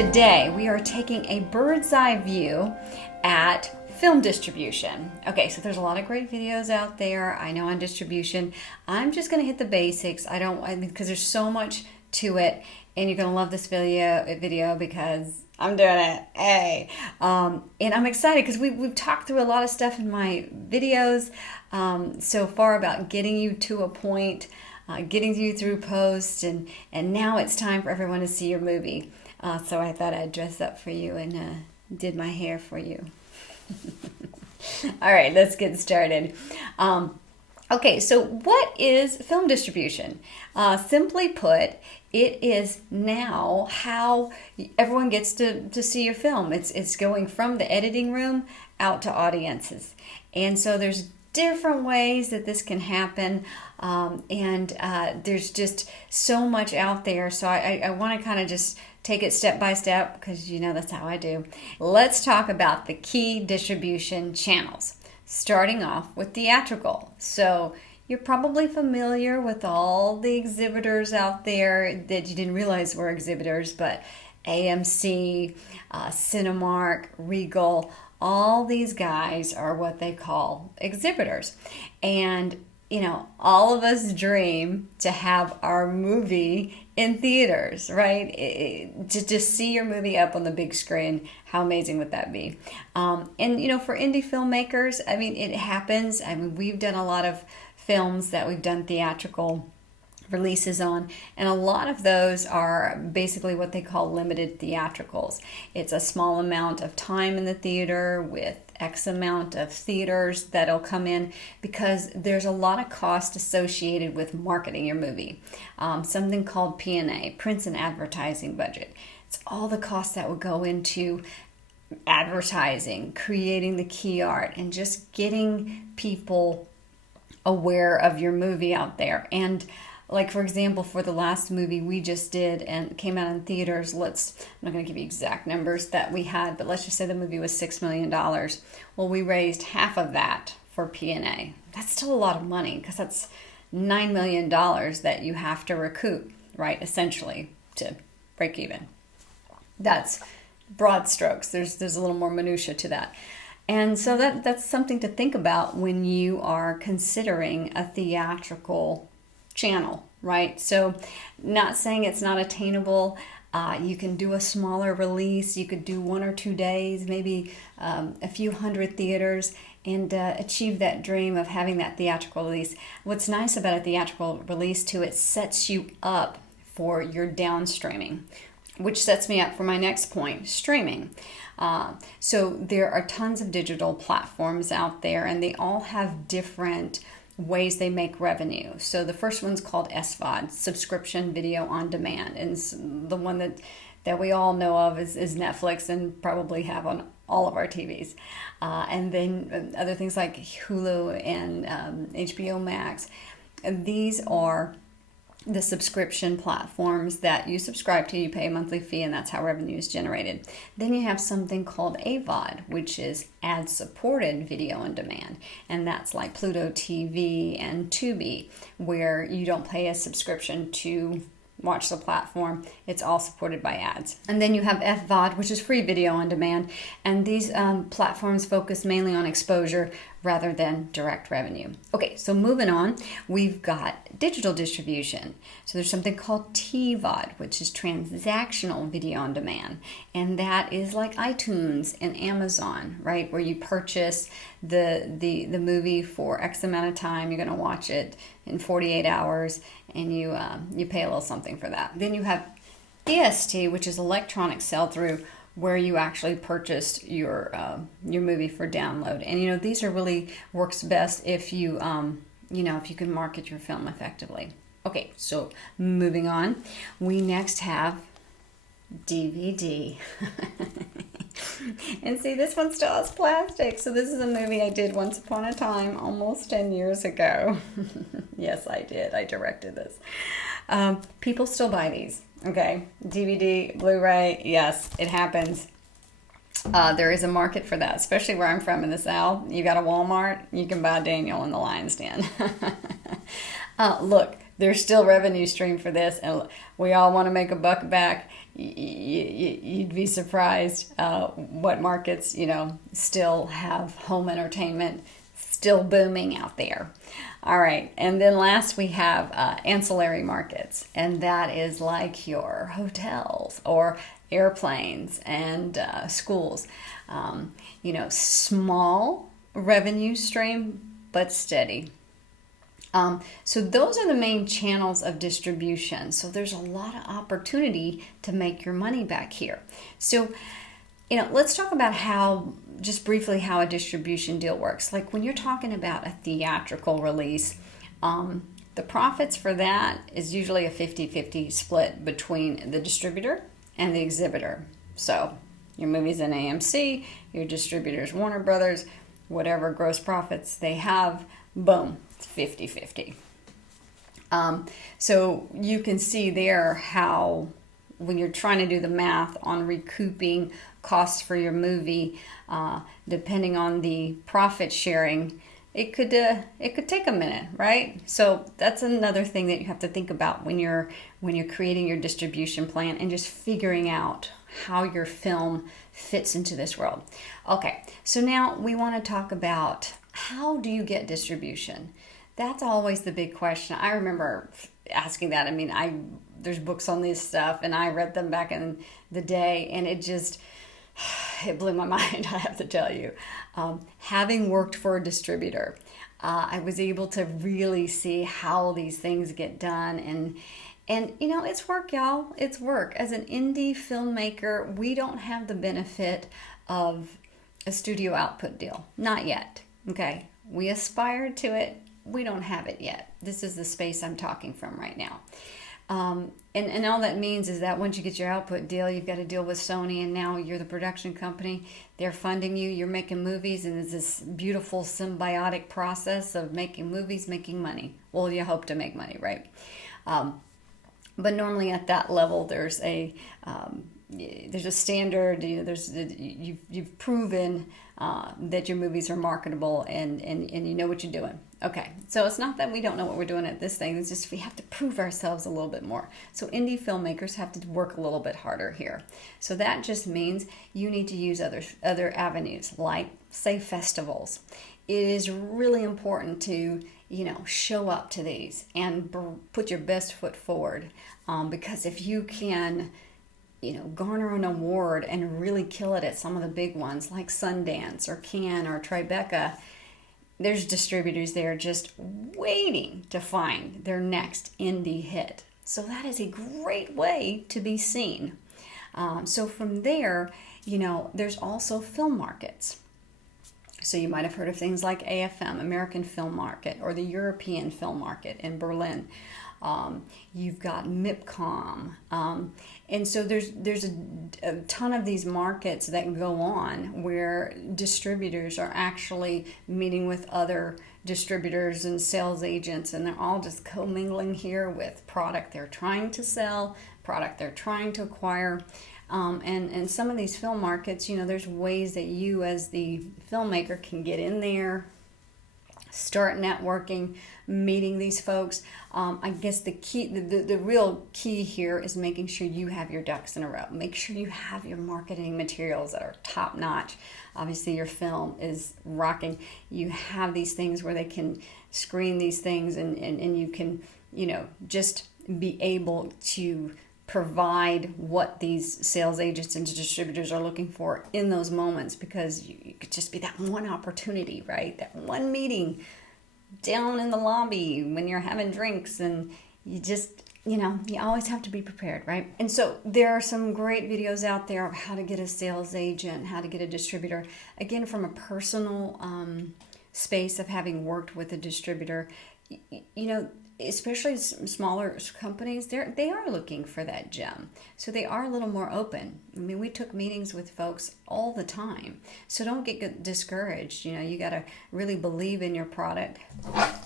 Today we are taking a bird's eye view at film distribution. Okay, so there's a lot of great videos out there, I know, on distribution. I'm just going to hit the basics. Because there's so much to it, and you're going to love this video because I'm doing it. Hey, and I'm excited because we've talked through a lot of stuff in my videos so far about getting you to a point, getting you through post, and now it's time for everyone to see your movie. So I thought I'd dress up for you and did my hair for you. All right, let's get started. Okay, so what is film distribution? Simply put, it is now how everyone gets to see your film. It's going from the editing room out to audiences. And so there's different ways that this can happen, and there's just so much out there. So I want to kind of just take it step by step because that's how I do. Let's talk about the key distribution channels, starting off with theatrical. So you're probably familiar with all the exhibitors out there that you didn't realize were exhibitors, but AMC, Cinemark, Regal, all these guys are what they call exhibitors. And all of us dream to have our movie in theaters, right? To just see your movie up on the big screen, how amazing would that be? And for indie filmmakers, it happens. We've done a lot of films that we've done theatrical releases on, and a lot of those are basically what they call limited theatricals. It's a small amount of time in the theater with X amount of theaters that'll come in, because there's a lot of cost associated with marketing your movie. Something called P&A, prints and advertising budget. It's all the costs that would go into advertising, creating the key art, and just getting people aware of your movie out there. And like, for example, for the last movie we just did and came out in theaters, I'm not going to give you exact numbers that we had, but let's just say the movie was $6 million. Well, we raised half of that for P&A. That's still a lot of money, because that's $9 million that you have to recoup, right, essentially, to break even. That's broad strokes. There's a little more minutia to that. And so that's something to think about when you are considering a theatrical channel, right? So not saying it's not attainable. You can do a smaller release. You could do 1 or 2 days, maybe a few hundred theaters, and achieve that dream of having that theatrical release. What's nice about a theatrical release too, it sets you up for your downstreaming, which sets me up for my next point, streaming. So there are tons of digital platforms out there, and they all have different ways they make revenue. So the first one's called SVOD, subscription video on demand, and the one that we all know of is Netflix, and probably have on all of our TVs. And then other things like Hulu and HBO Max. And these are the subscription platforms that you subscribe to. You pay a monthly fee, and that's how revenue is generated. Then you have something called AVOD, which is ad-supported video on demand, and that's like Pluto TV and Tubi, where you don't pay a subscription to watch the platform. It's all supported by ads. And then you have FVOD, which is free video on demand, and these platforms focus mainly on exposure rather than direct revenue. Okay, so moving on, we've got digital distribution. So there's something called TVOD, which is transactional video on demand, and that is like iTunes and Amazon, right? Where you purchase the movie for X amount of time. You're going to watch it in 48 hours, and you pay a little something for that. Then you have EST, which is electronic sell-through, where you actually purchased your movie for download. And these are really works best if you if you can market your film effectively. Okay, so moving on, we next have DVD. And see, this one still has plastic. So this is a movie I did once upon a time, almost 10 years ago. Yes, I did. I directed this. People still buy these. Okay, DVD, Blu-ray, yes, it happens. There is a market for that, especially where I'm from in the South. You got a Walmart, you can buy Daniel in the lion's den. Look, there's still revenue stream for this, and we all want to make a buck back. You'd be surprised what markets, still have home entertainment still booming out there. All right, and then last we have ancillary markets, and that is like your hotels or airplanes and schools. Small revenue stream, but steady. So those are the main channels of distribution. So there's a lot of opportunity to make your money back here. So, let's talk about just briefly how a distribution deal works. Like when you're talking about a theatrical release, the profits for that is usually a 50-50 split between the distributor and the exhibitor. So your movie's in AMC, your distributor's Warner Brothers, whatever gross profits they have, boom, it's 50-50. So you can see there how when you're trying to do the math on recouping costs for your movie, depending on the profit sharing, it could take a minute, right? So that's another thing that you have to think about when you're creating your distribution plan and just figuring out how your film fits into this world. Okay, so now we want to talk about how do you get distribution? That's always the big question. I remember asking that. I mean, there's books on this stuff, and I read them back in the day, and it blew my mind, I have to tell you. Having worked for a distributor, I was able to really see how these things get done, and it's work, y'all. It's work. As an indie filmmaker, we don't have the benefit of a studio output deal. Not yet, okay? We aspire to it. We don't have it yet. This is the space I'm talking from right now. And all that means is that once you get your output deal, you've got to deal with Sony, and now you're the production company. They're funding you. You're making movies, and it's this beautiful symbiotic process of making movies, making money. Well, you hope to make money, right? But normally at that level, there's a standard. You've proven that your movies are marketable, and you know what you're doing. Okay, so it's not that we don't know what we're doing at this thing. It's just we have to prove ourselves a little bit more. So indie filmmakers have to work a little bit harder here. So that just means you need to use other avenues, like, say, festivals. It is really important to show up to these and put your best foot forward, because if you can garner an award and really kill it at some of the big ones like Sundance or Cannes or Tribeca, there's distributors there just waiting to find their next indie hit. So that is a great way to be seen. So from there, there's also film markets. So you might have heard of things like AFM, American Film Market, or the European Film Market in Berlin. You've got MIPCOM. And so there's a ton of these markets that go on where distributors are actually meeting with other distributors and sales agents, and they're all just commingling here with product they're trying to sell, product they're trying to acquire. And some of these film markets, there's ways that you as the filmmaker can get in there, start networking, meeting these folks. I guess the key, the real key here is making sure you have your ducks in a row. Make sure you have your marketing materials that are top notch. Obviously your film is rocking. You have these things where they can screen these things, and you can, just be able to provide what these sales agents and distributors are looking for in those moments, because you could just be that one opportunity, right? That one meeting down in the lobby when you're having drinks, and you just, you always have to be prepared, right? And so there are some great videos out there of how to get a sales agent, how to get a distributor. Again, from a personal space of having worked with a distributor, especially smaller companies, they are looking for that gem. So they are a little more open. I mean, we took meetings with folks all the time. So don't get discouraged. You got to really believe in your product,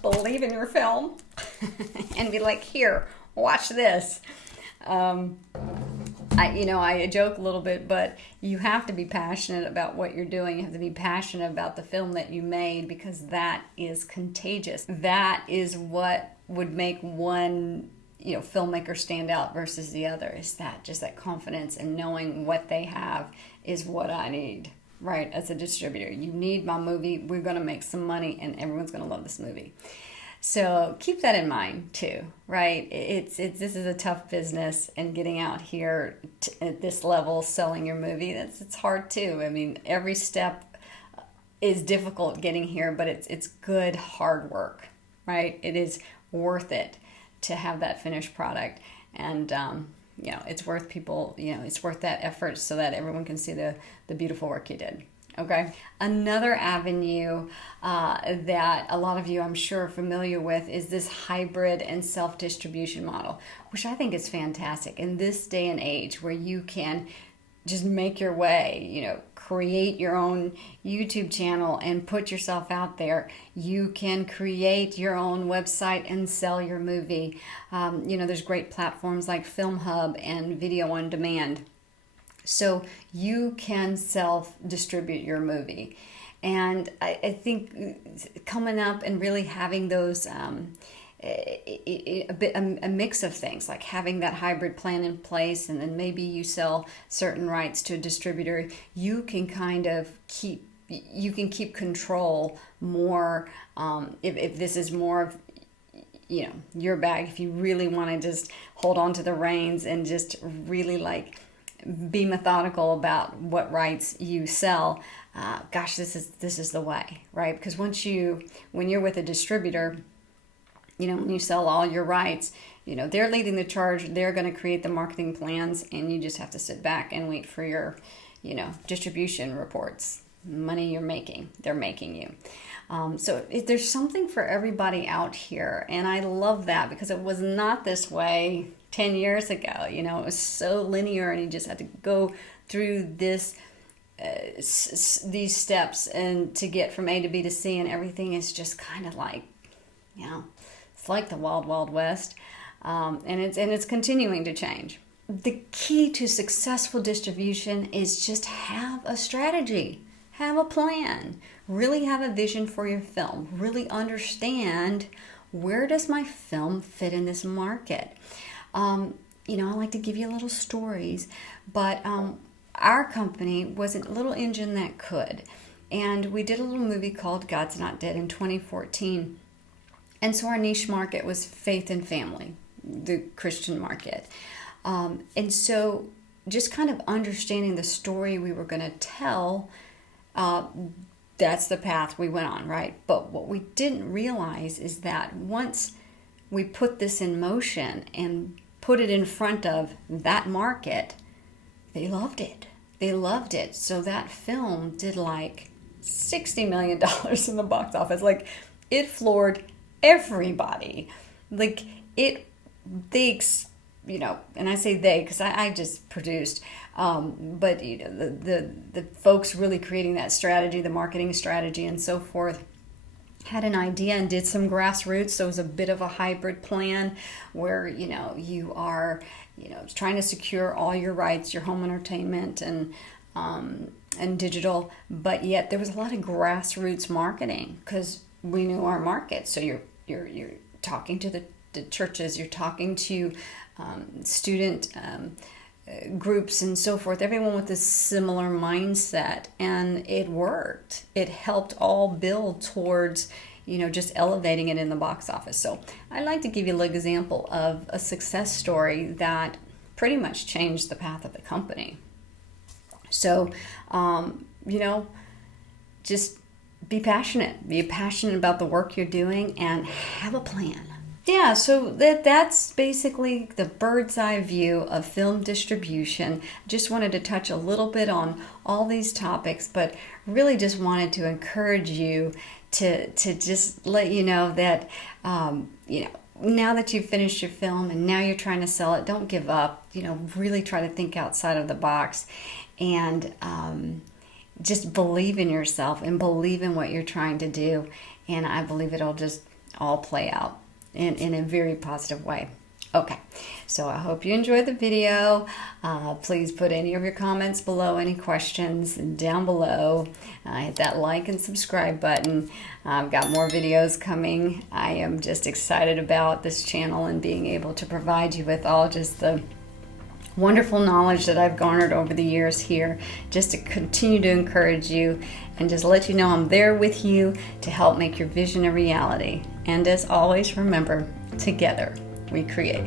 believe in your film, and be like, here, watch this. I joke a little bit, but you have to be passionate about what you're doing. You have to be passionate about the film that you made, because that is contagious. That is what would make one filmmaker stand out versus the other, is that just that confidence and knowing what they have is what I need, right? As a distributor, you need my movie. We're going to make some money and everyone's going to love this movie. So keep that in mind too, right? This is a tough business, and getting out here at this level, selling your movie, it's hard too. I mean, every step is difficult getting here, but it's good hard work, right? It is worth it to have that finished product, and it's worth it's worth that effort so that everyone can see the beautiful work you did. Okay. Another avenue that a lot of you, I'm sure, are familiar with is this hybrid and self-distribution model, which I think is fantastic in this day and age, where you can just make your way, create your own YouTube channel and put yourself out there. You can create your own website and sell your movie. There's great platforms like Film Hub and Video on Demand. So you can self-distribute your movie. And I think coming up and really having those, a mix of things, like having that hybrid plan in place, and then maybe you sell certain rights to a distributor, you can kind of keep control more, if this is more of your bag, if you really want to just hold on to the reins and just really be methodical about what rights you sell. This is the way, right? Because when you're with a distributor, when you sell all your rights, they're leading the charge. They're going to create the marketing plans, and you just have to sit back and wait for your, distribution reports. Money they're making you. So there's something for everybody out here, and I love that, because it was not this way 10 years ago. It was so linear, and you just had to go through these steps and to get from A to B to C, and everything is just kind of like, it's like the wild, wild west, and it's continuing to change. The key to successful distribution is just have a strategy, have a plan, really have a vision for your film, really understand, where does my film fit in this market? I like to give you little stories, but our company was a little engine that could. And we did a little movie called God's Not Dead in 2014. And so our niche market was faith and family, the Christian market. And so just kind of understanding the story we were going to tell, that's the path we went on, right? But what we didn't realize is that once we put this in motion and put it in front of that market, they loved it. They loved it. So that film did like $60 million in the box office. Like, it floored everybody. Like, and I say they because I just produced, but the folks really creating that strategy, the marketing strategy and so forth, had an idea and did some grassroots. So it was a bit of a hybrid plan where you are trying to secure all your rights, your home entertainment and digital, but yet there was a lot of grassroots marketing because we knew our market. So you're talking to the churches, you're talking to student groups and so forth, everyone with a similar mindset, and it worked. It helped all build towards just elevating it in the box office. So I'd like to give you a little example of a success story that pretty much changed the path of the company. So just be passionate about the work you're doing and have a plan. Yeah, so that's basically the bird's eye view of film distribution. Just wanted to touch a little bit on all these topics, but really just wanted to encourage you to just let you know that, now that you've finished your film and now you're trying to sell it, don't give up. Really try to think outside of the box and just believe in yourself and believe in what you're trying to do. And I believe it'll just all play out in a very positive way. Okay, so I hope you enjoyed the video. Please put any of your comments below, any questions down below. Hit that like and subscribe button. I've got more videos coming. I am just excited about this channel and being able to provide you with all just the wonderful knowledge that I've garnered over the years here, just to continue to encourage you and just let you know I'm there with you to help make your vision a reality. And as always, remember, together we create.